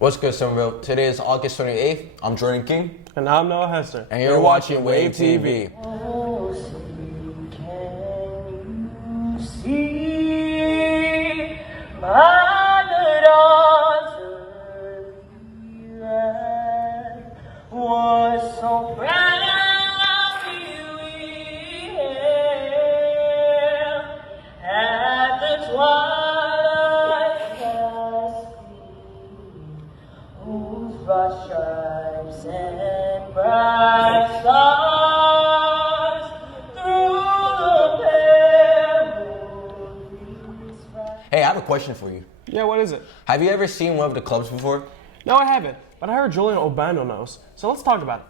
What's good, Somerville? Today is August 28th. I'm Jordan King. And I'm Noah Hester. And you're watching Wave TV. Oh, can you see my daughter that was so proudly we hailed at the twilight's gleam, whose broad stripes and bright stars through the perilous fight. Hey, I have a question for you. Yeah, what is it? Have you ever seen one of the clubs before? No, I haven't, but I heard Julian Obando knows. So let's talk about it.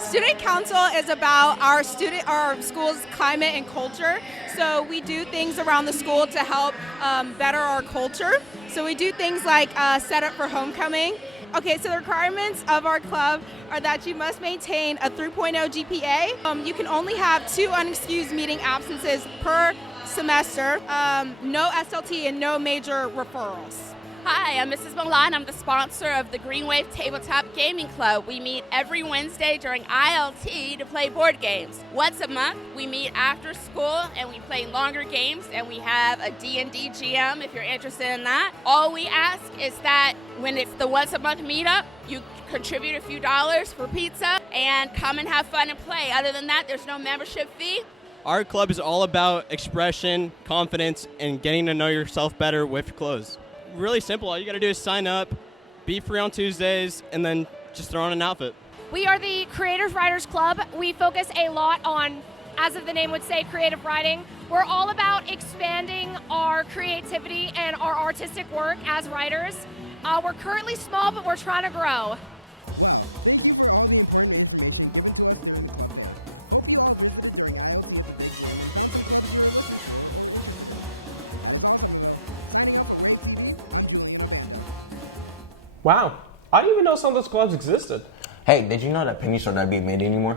Student Council is about our school's climate and culture. So we do things around the school to help better our culture. So we do things like set up for homecoming. Okay, so the requirements of our club are that you must maintain a 3.0 GPA. You can only have 2 unexcused meeting absences per semester, no SLT, and no major referrals. Hi, I'm Mrs. Milan. I'm the sponsor of the Green Wave Tabletop Gaming Club. We meet every Wednesday during ILT to play board games. Once a month, we meet after school and we play longer games, and we have a D&D GM if you're interested in that. All we ask is that when it's the once a month meetup, you contribute a few dollars for pizza and come and have fun and play. Other than that, there's no membership fee. Our club is all about expression, confidence, and getting to know yourself better with your clothes. Really simple. All you got to do is sign up, be free on Tuesdays, and then just throw on an outfit. We are the Creative Writers Club. We focus a lot on, as of the name would say, creative writing. We're all about expanding our creativity and our artistic work as writers. We're currently small, but we're trying to grow. Wow, I didn't even know some of those clubs existed. Hey, did you know that pennies are not being made anymore?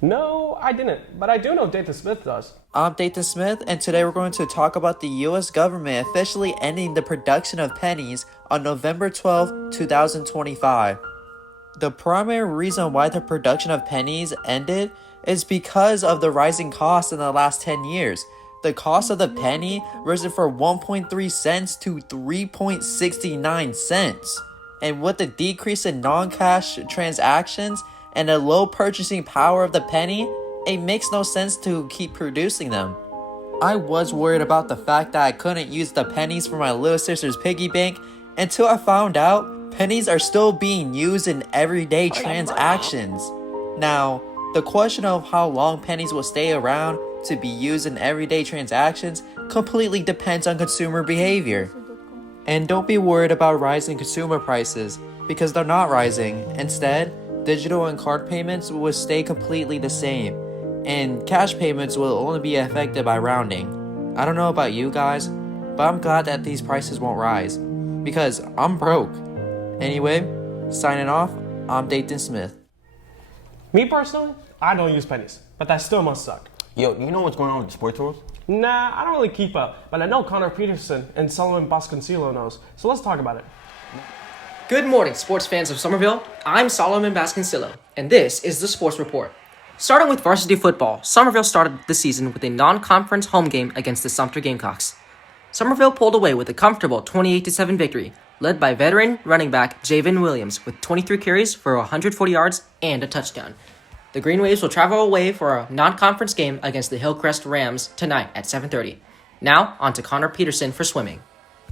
No, I didn't, but I do know Dayton Smith does. I'm Dayton Smith, and today we're going to talk about the US government officially ending the production of pennies on November 12, 2025. The primary reason why the production of pennies ended is because of the rising costs in the last 10 years. The cost of the penny risen from 1.3 cents to 3.69 cents. And with the decrease in non-cash transactions and the low purchasing power of the penny, it makes no sense to keep producing them. I was worried about the fact that I couldn't use the pennies for my little sister's piggy bank until I found out pennies are still being used in everyday transactions. Now, the question of how long pennies will stay around to be used in everyday transactions completely depends on consumer behavior. And don't be worried about rising consumer prices, because they're not rising. Instead, digital and card payments will stay completely the same, and cash payments will only be affected by rounding. I don't know about you guys, but I'm glad that these prices won't rise, because I'm broke. Anyway, signing off, I'm Dayton Smith. Me personally, I don't use pennies, but that still must suck. Yo, you know what's going on with the sports world? Nah, I don't really keep up, but I know Connor Peterson and Solomon Vasconcelos knows, so let's talk about it. Good morning, sports fans of Somerville. I'm Solomon Vasconcelos, and this is the Sports Report. Starting with varsity football, Somerville started the season with a non-conference home game against the Sumter Gamecocks. Somerville pulled away with a comfortable 28-7 victory, led by veteran running back Javen Williams with 23 carries for 140 yards and a touchdown. The Green Waves will travel away for a non-conference game against the Hillcrest Rams tonight at 7:30. Now, on to Connor Peterson for swimming.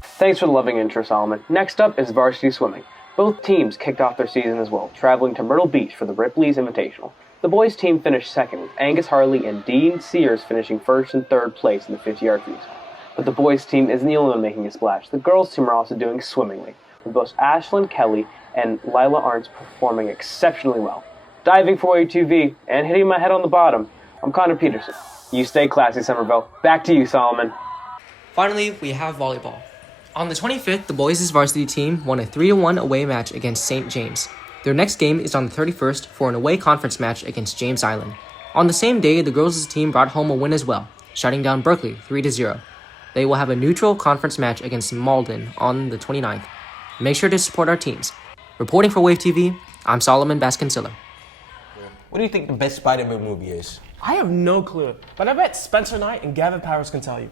Thanks for the loving intro, Solomon. Next up is varsity swimming. Both teams kicked off their season as well, traveling to Myrtle Beach for the Ripley's Invitational. The boys' team finished second, with Angus Harley and Dean Sears finishing first and third place in the 50-yard freestyle. But the boys' team isn't the only one making a splash. The girls' team are also doing swimmingly, with both Ashlyn Kelly and Lila Arntz performing exceptionally well. Diving for A2V and hitting my head on the bottom, I'm Connor Peterson. You stay classy, Somerville. Back to you, Solomon. Finally, we have volleyball. On the 25th, the boys' varsity team won a 3-1 away match against St. James. Their next game is on the 31st for an away conference match against James Island. On the same day, the girls' team brought home a win as well, shutting down Berkeley 3-0. They will have a neutral conference match against Malden on the 29th. Make sure to support our teams. Reporting for Wave TV, I'm Solomon Baskincillo. What do you think the best Spider-Man movie is? I have no clue, but I bet Spencer Knight and Gavin Powers can tell you.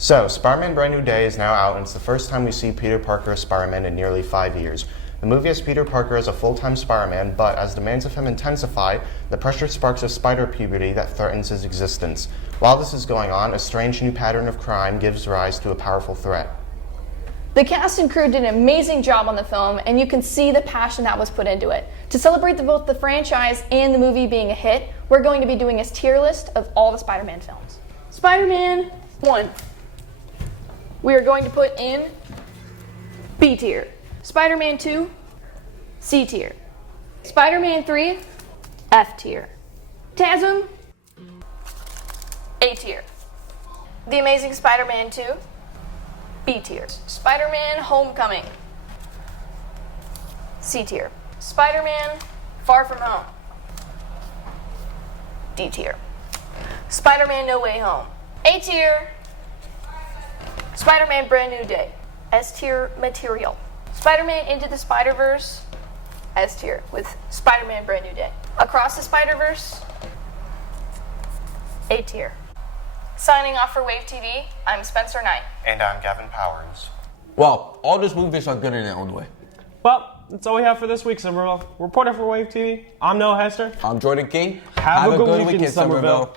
So, Spider-Man Brand New Day is now out, and it's the first time we see Peter Parker as Spider-Man in nearly 5 years. The movie has Peter Parker as a full-time Spider-Man, but as demands of him intensify, the pressure sparks a spider puberty that threatens his existence. While this is going on, a strange new pattern of crime gives rise to a powerful threat. The cast and crew did an amazing job on the film, and you can see the passion that was put into it. To celebrate both the franchise and the movie being a hit, we're going to be doing a tier list of all the Spider-Man films. Spider-Man 1. We are going to put in B tier. Spider-Man 2, C tier. Spider-Man 3, F tier. TASM, A tier. The Amazing Spider-Man 2, B tier. Spider-Man Homecoming, C tier. Spider-Man Far From Home, D tier. Spider-Man No Way Home, A tier. Spider-Man Brand New Day, S tier material. Spider-Man Into the Spider-Verse, S tier, with Spider-Man Brand New Day. Across the Spider-Verse, A tier. Signing off for Wave TV, I'm Spencer Knight. And I'm Gavin Powers. Well, all those movies are good in their own way. Well, that's all we have for this week, Somerville. Reporter for Wave TV, I'm Noah Hester. I'm Jordan King. Have a good week in Somerville.